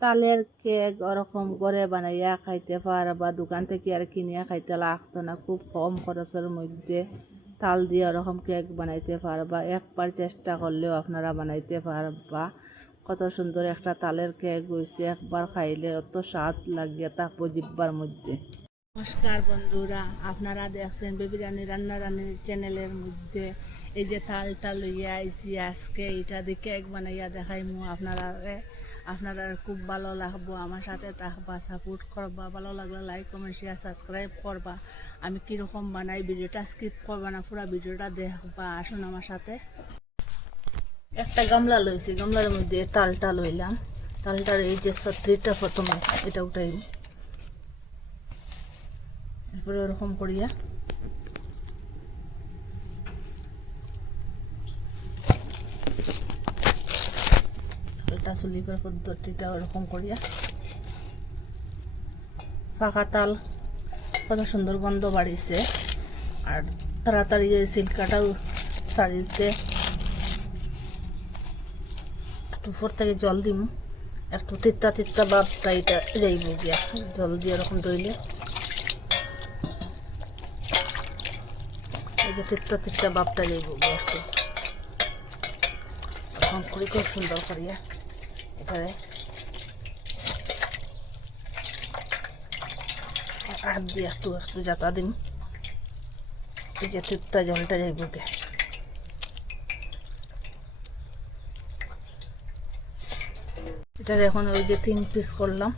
তালের কেক ওরকম করে বানাইয়া খাইতে পারবা দোকান থেকে আর কিনিয়া খাইতে লাগতো না। খুব কম খরচের মধ্যে তাল দিয়ে ওরকম কেক বানাইতে পারবা একবার চেষ্টা করলেও আপনারা বানাইতে পারবা কত সুন্দর একটা তালের কেক হয়েছে একবার খাইলে অত স্বাদ লাগিয়ে থাকব জিব্বার মধ্যে। নমস্কার বন্ধুরা, আপনারা দেখছেন বেবিরানি রান্না রান্নির চ্যানেলের মধ্যে। এই যে তালটা লইয়া আইছি, আজকে এটা দিয়ে কেক বানাইয়া দেখাইমু আপনারা আপনারা খুব ভালো লাগবো, আমার সাথে থাকবা সাপোর্ট করবা, ভালো লাগলে লাইক কমেন্ট শেয়ার সাবস্ক্রাইব করবা। আমি কীরকম বানাই ভিডিওটা স্কিপ করবা না, পুরো ভিডিওটা দেখবা। আসুন আমার সাথে। একটা গামলা লইছি, গামলার মধ্যে তালটা লইলাম। তালটার এই যে সত্রিটা প্রথমে এটা উঠাই এরপরে ওরকম করিয়া এটা চুলিপের পদ্ধতিটা ওরকম করিয়া ফাঁকা তাল, কত সুন্দর গন্ধ বাড়িছে আর তাড়াতাড়ি এই সিল্কাটাও শাড়িতে একটু থেকে জল দিম। একটু তিত্তা তিত্তা বাপটা এটা যাইব গিয়া। জল দিয়ে এরকম দইলে এই যে তিত্তা তিত্তা বাপটা যাইব গিয়া একটু। করে খুব সুন্দর করিয়া এখানে হাত দিয়ে একটু একটু যাতা দিন। এই যে তিত্তা জলটা যাইব গিয়া এটা এখন ওই যে তিন পিস করলাম।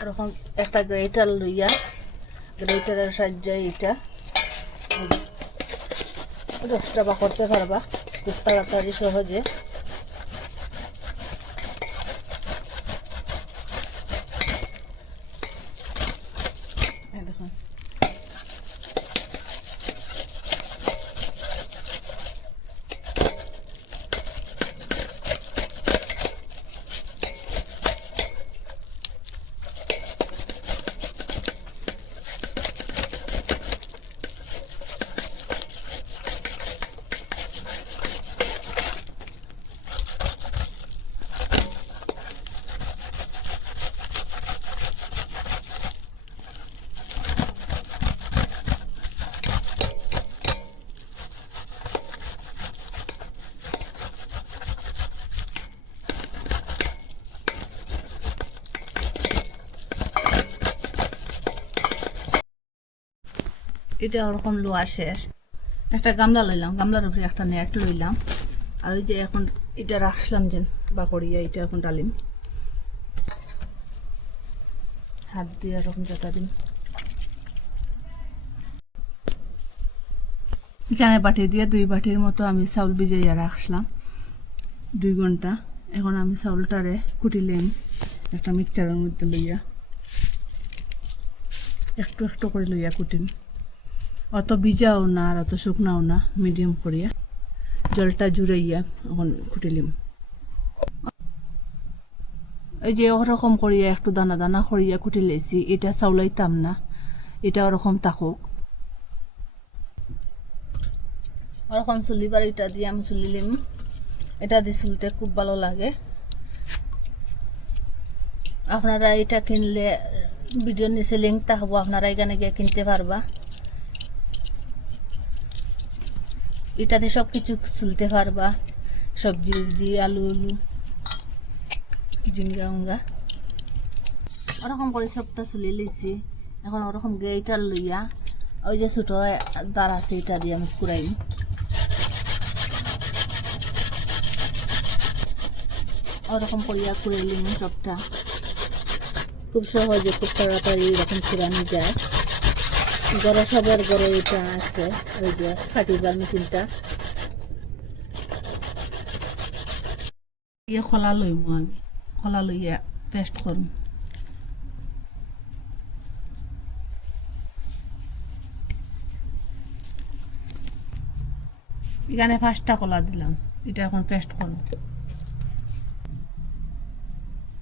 এরকম একটা গ্রেটার লইয়া গ্রেটারের সাহায্যে এটা দশটা বা করতে পারবা খুব তাড়াতাড়ি সহজে এই দেখুন এটা ওরকম লোয়া শেষ। একটা গামলা লইলাম, গামলার উপরে একটা নেট লইলাম। আর ওই যে এখন এটা রাখলাম যে বাকড়িয়া, এটা এখন ডালিম। হাত দিয়ে এরকম যেটা দিন। এখানে বাটি দিয়ে দুই বাটির মতো আমি চাউল ভিজাইয়া রাখলাম দুই ঘণ্টা। এখন আমি চাউলটারে কুটিলেন একটা মিক্সচারের মধ্যে লইয়া। একটু একটু করে লইয়া কুটিম অত ভিজাও না আর অত শুকনাও না মিডিয়াম করিয়া। জলটা জুড়াইয়া এখন কুটিলিম এই যে ওরকম করিয়া একটু দানা দানা করিয়া কুটি লেছি, এটা চাউলাইতাম না, এটা ওরকম থাকুক। ওরকম চুলিবার এটা দিয়ে আমি চুলিলিম এটা দিয়ে চুলতে খুব ভালো লাগে। আপনারা এটা কিনলে, ভিডিওর নিচে লিঙ্ক থাকব আপনারা এখানে গিয়ে কিনতে পারবা। এটাতে সব কিছু চুলতে পারবা। সবজি উবজি, আলু আলু জিঙ্গা উঙ্গা। ওরকম করে সবটা চুলি লিছি। এখন ওরকম গেইটার লইয়া ওই যে ছোটো দাঁড় আছে, এটা দিয়ে আমি কুড়াইম ওরকম করিয়া কুড়াইলিম সবটা খুব সহজে, খুব তাড়াতাড়ি এরকম কুড়ানো যায়। গড়ে সবার গড়ে এটা আছে, ওই যে ফাটিবার মেশিনটা। ইয়ে খোলা লইমু আমি। খোলা লইয়া পেস্ট করুম। এখানে পাঁচটা কলা দিলাম। এটা এখন পেস্ট করুন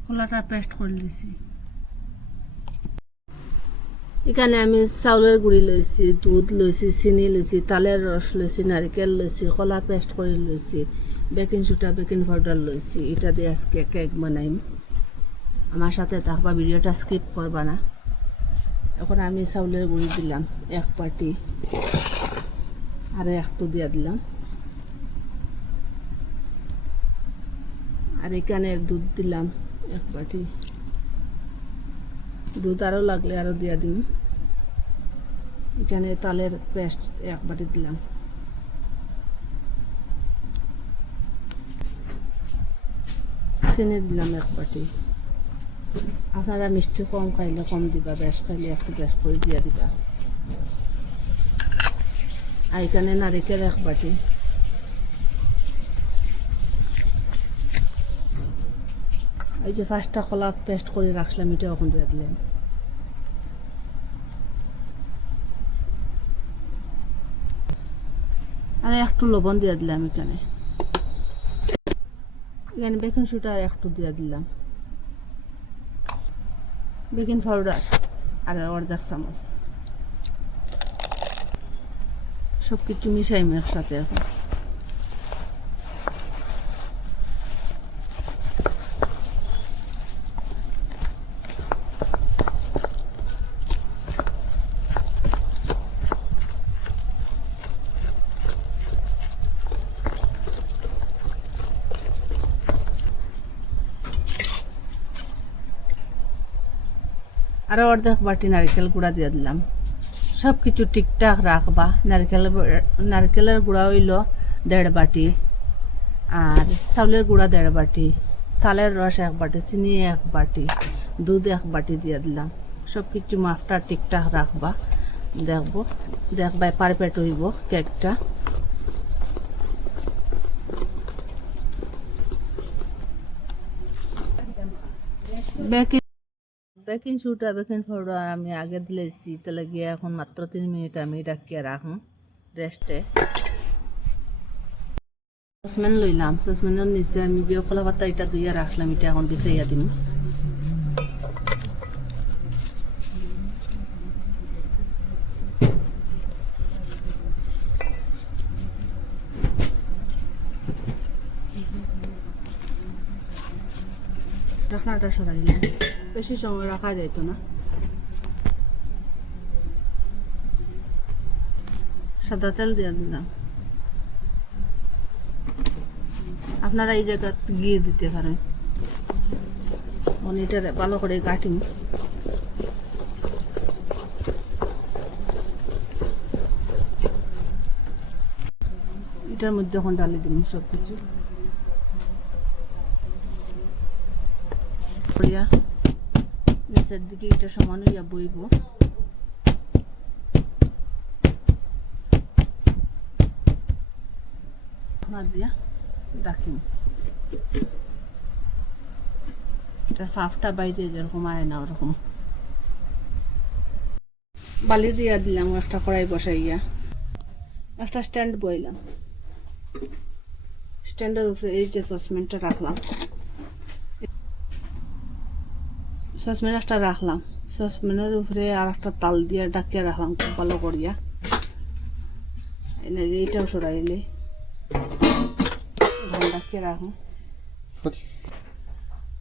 কলাটা পেস্ট করে দিছি এখানে আমি চাউলের গুড়ি লইছি দুধ লইছি চিনি লইছি তালের রস লইছি নারিকেল লইছি কলা পেস্ট করে লইছি বেকিং সোডা বেকিং পাউডার লইছি এটা দিয়ে আজকে কেক বানাইম। আমার সাথে থাকবা ভিডিওটা স্কিপ করবা না। এখন আমি চাউলের গুঁড়ি দিলাম, এক পাটি। আর একটু দিয়ে দিলাম। আর এখানে দুধ দিলাম, এক বাটি দুধ আরও লাগলে আরও দিয়ে দিন এখানে তালের পেস্ট এক বাটি দিলাম। চিনি দিলাম এক বাটি। আপনারা মিষ্টি কম খাইলে কম দিবা, বেশ খাইলে একটু বেশ করে দিয়ে দিবা। আর এখানে নারিকেল এক বাটি। এই যে ফার্স্টটা কলা পেস্ট করে রাখলাম এটা এখন দিয়ে দিলেন। আর একটু লবণ দিয়ে দিলাম এখানে। এখানে বেকিং সোডা আর একটু দিয়ে দিলাম। বেকিং পাউডার আর অর্ধেক চামচ। সব কিছু মিশাইম একসাথে এখন। আরও অর্ধেক বাটি নারকেল গুঁড়া দিয়ে দিলাম। সব কিছু ঠিকঠাক রাখবা। নারকেল নারকেলের গুঁড়া হইল দেড় বাটি, আর চাউলের গুঁড়া দেড় বাটি, তালের রস এক বাটি, চিনি এক বাটি, দুধ এক বাটি দিয়ে দিলাম। সব কিছু মাপটা ঠিকঠাক রাখবা। দেখব, দেখবাই পারফেক্ট হইব কেকটা। Baking baking soda baking powder আমি আগে দিলেছি তাহলে গিয়ে এখন মাত্র তিন মিনিট আমি রাখিয়ে রাখুন রেস্টে সসম্যান লইলাম সসম্যানের নিচে আমি যে কলা পাতা এটা দুইয়া রাখলাম এটা এখন বিছাইয়া দিম। ঢাকনাটা সরাইলাম বেশি সময় রাখা যাইতো না। সাদা তেল দিয়ে দিলাম। আপনারা এই জায়গা গিয়ে দিতে পারেন। অনিটার ভালো করে কাটিং। এটার মধ্যে এখন ডালি দিন সব কিছু নিচের দিকে এটা সমান হইয়া বইব ডাকিম ফাফটা বাইরে যেরকম আয় না ওরকম। বালি দিলাম, একটা কড়াই একটা স্ট্যান্ড বইলাম। স্ট্যান্ডের উপরে এই যে সসমেন্টটা রাখলাম। সসম্যান একটা রাখলাম। সসম্যানের উপরে আর একটা তাল দিয়ে ডাকিয়ে রাখলাম, খুব ভালো করিয়া। এনে এইটাও সরাইলে ডাকিয়ে রাখুন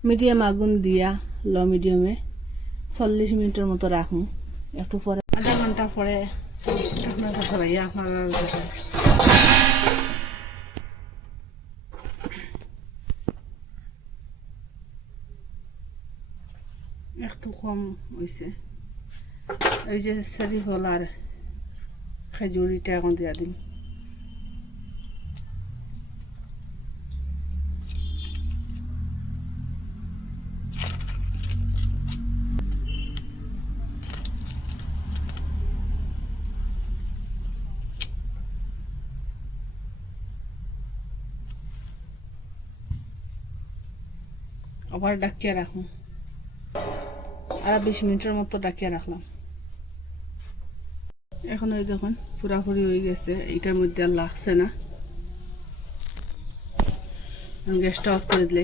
মিডিয়াম আগুন দিয়া, লো মিডিয়ামে চল্লিশ মিনিটের মতো রাখুন। একটু পরে, আধা ঘণ্টা পরে আপনার সরাইয়া আপনার একটু কম হয়েছে এই যে সারি আর খেজুরিটা এখন দিয়া দিন আবার ডাকিয়ে রাখুন আর বিশ মিনিটের মতো ডাকিয়ে রাখলাম। এখন ওই দেখুন, পুরাপুরি হয়ে গেছে। এইটার মধ্যে আর লাগছে না। গ্যাসটা অফ করে দিলে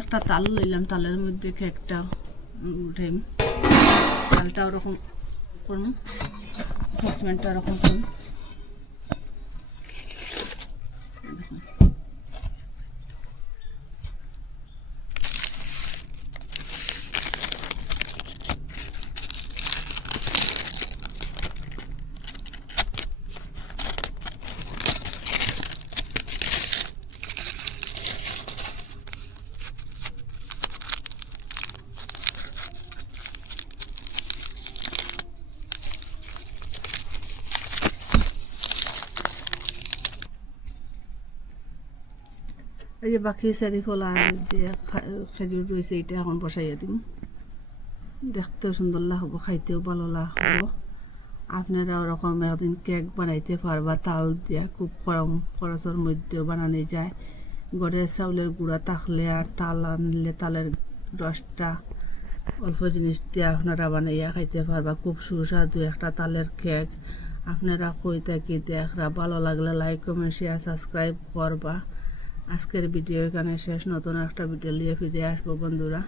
একটা তাল লইলাম, তালের মধ্যে কেকটা উঠাইম। তালটা ওরকম করুন সসপ্যানটা ওরকম করুন। এই যে বাকি সারি ফলা যে খেজুর রয়েছে এটা এখন বসাইয়া দিম। দেখতেও সুন্দর লাগবো খাইতেও ভালো লাগবো আপনারা ওরকম একদিন কেক বানাইতে পারবা, তাল দিয়া খুব কম খরচের মধ্যেও বানানো যায়। গড়ের চাউলের গুঁড়া থাকলে আর তাল আনলে তালের রসটা অল্প জিনিস দিয়ে আপনারা বানাইয়া খাইতে পারবা। খুব সুস্বাদু একটা তালের কেক। আপনারা কই থাকি দেখরা, ভালো লাগলে লাইক কমেন্ট শেয়ার সাবস্ক্রাইব করবা। আজকের ভিডিও এখানে শেষ। নতুন একটা ভিডিও নিয়ে ফিরে আসব বন্ধুরা।